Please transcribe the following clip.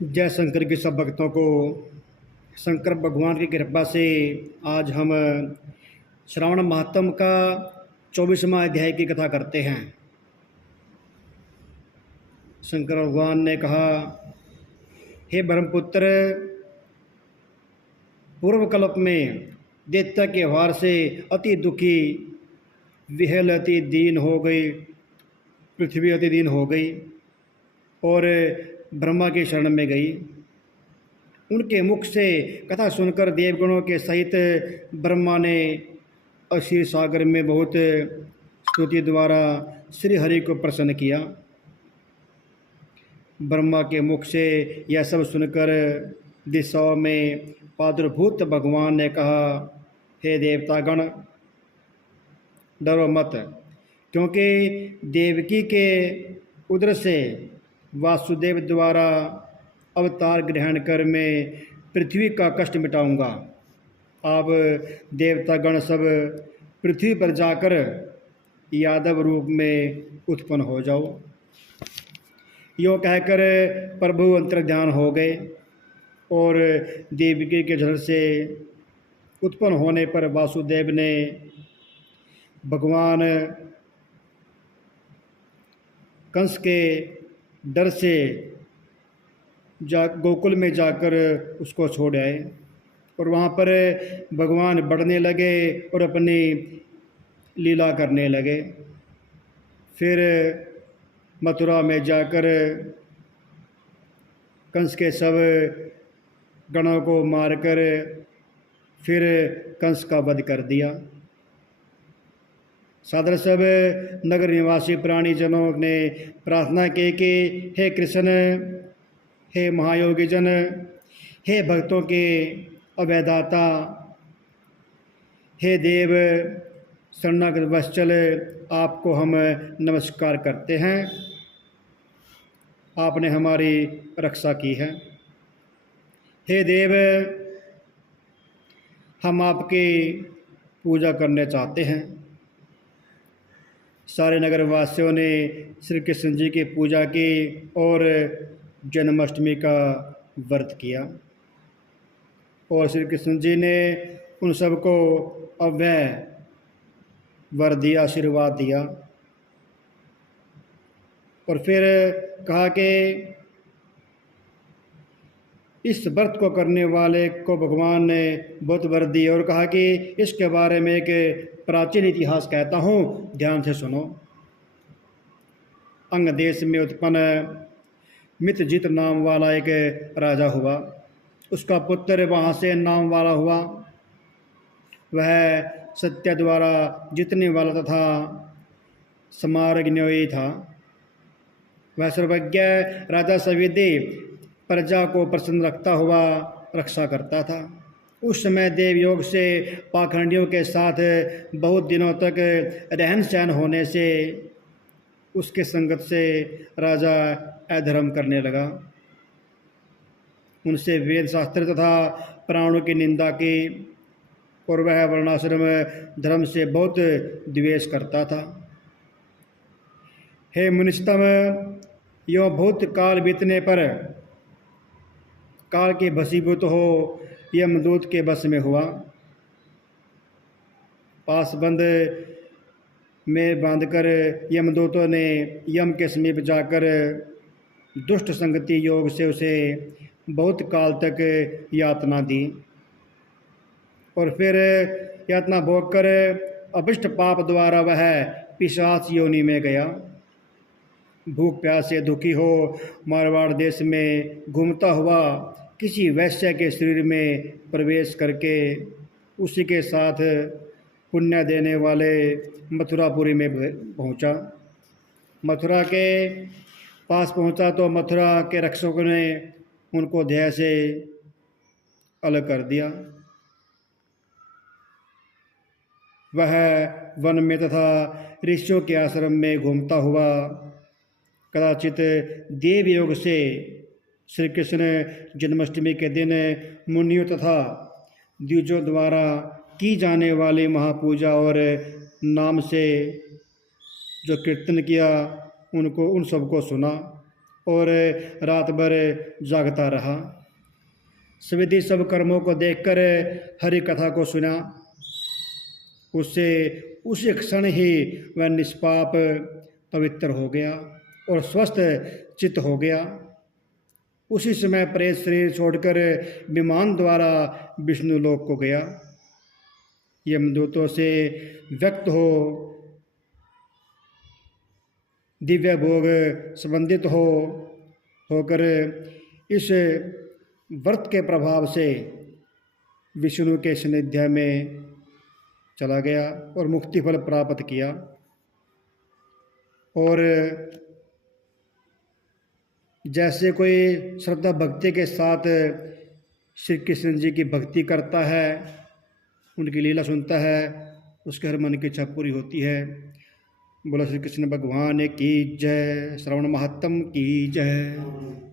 जय शंकर के सब भक्तों को शंकर भगवान की कृपा से आज हम श्रावण महात्म का 24वां अध्याय की कथा करते हैं। शंकर भगवान ने कहा, हे ब्रह्मपुत्र, पूर्व कल्प में दैत्य के वार से अति दुखी विहल अति दीन हो गई, पृथ्वी अति दीन हो गई और ब्रह्मा की शरण में गई। उनके मुख से कथा सुनकर देवगणों के सहित ब्रह्मा ने क्षीर सागर में बहुत स्तुति द्वारा श्री हरि को प्रसन्न किया। ब्रह्मा के मुख से यह सब सुनकर दिशाओं में प्रादुर्भूत भगवान ने कहा, हे देवतागण, डरो मत, क्योंकि देवकी के उदर से वासुदेव द्वारा अवतार ग्रहण कर मैं पृथ्वी का कष्ट मिटाऊंगा। आप देवतागण सब पृथ्वी पर जाकर यादव रूप में उत्पन्न हो जाओ। यो कहकर प्रभु अंतर्ध्यान हो गए और देवकी के जल से उत्पन्न होने पर वासुदेव ने भगवान कंस के डर से गोकुल में जाकर उसको छोड़ आए और वहाँ पर भगवान बढ़ने लगे और अपनी लीला करने लगे। फिर मथुरा में जाकर कंस के सब गणों को मारकर फिर कंस का वध कर दिया। सादर सब नगर निवासी प्राणी जनों ने प्रार्थना की कि हे कृष्ण, हे महायोगी जन, हे भक्तों के अभयदाता, हे देव शरणागत वत्सल, आपको हम नमस्कार करते हैं। आपने हमारी रक्षा की है। हे देव, हम आपकी पूजा करने चाहते हैं। सारे नगरवासियों ने श्री कृष्ण जी की पूजा की और जन्माष्टमी का व्रत किया और श्री कृष्ण जी ने उन सबको अव्यय वर दिया, आशीर्वाद दिया और फिर कहा कि इस व्रत को करने वाले को भगवान ने बहुत वर दिया और कहा कि इसके बारे में एक प्राचीन इतिहास कहता हूँ, ध्यान से सुनो। अंग देश में उत्पन्न मित्रजित नाम वाला एक राजा हुआ। उसका पुत्र वहाँ से नाम वाला हुआ। वह सत्य द्वारा जीतने वाला तथा समारज्ञोई था। वह सर्वज्ञ राजा सविदे प्रजा को प्रसन्न रखता हुआ रक्षा करता था। उस समय देवयोग से पाखंडियों के साथ बहुत दिनों तक रहन सहन होने से उसके संगत से राजा अधर्म करने लगा। उनसे वेद शास्त्र तथा प्राणों की निंदा की और वह वर्णाश्रम धर्म से बहुत द्वेष करता था। हे मुनिस्तम, यो बहुत काल बीतने पर काल के भसीभूत हो यमदूत के बस में हुआ। पासबंद में बांधकर यमदूतों ने यम के समीप जाकर दुष्ट संगति योग से उसे बहुत काल तक यातना दी और फिर यातना भोगकर अभिष्ट पाप द्वारा वह पिशाच योनि में गया। भूख प्यास से दुखी हो मारवाड़ देश में घूमता हुआ किसी वैश्य के शरीर में प्रवेश करके उसी के साथ पुण्य देने वाले मथुरापुरी में पहुंचा। मथुरा के पास पहुंचा तो मथुरा के रक्षकों ने उनको ध्येय से अलग कर दिया। वह वन में तथा ऋषियों के आश्रम में घूमता हुआ कदाचित देवयोग से श्री कृष्ण जन्माष्टमी के दिन मुनियों तथा द्विजों द्वारा की जाने वाली महापूजा और नाम से जो कीर्तन किया उन सबको सुना और रात भर जागता रहा। सविधि सब कर्मों को देखकर हरि कथा को सुना। उससे उसी क्षण ही वह निष्पाप पवित्र हो गया और स्वस्थ चित्त हो गया। उसी समय प्रेत शरीर छोड़कर विमान द्वारा विष्णु लोक को गया। यमदूतों से व्यक्त दिव्य भोग संबंधित होकर इस व्रत के प्रभाव से विष्णु के सानिध्य में चला गया और मुक्ति फल प्राप्त किया। और जैसे कोई श्रद्धा भक्ति के साथ श्री कृष्ण जी की भक्ति करता है, उनकी लीला सुनता है, उसके हर मन की इच्छा पूरी होती है। बोलो श्री कृष्ण भगवान की जय, श्रवण महात्म की जय।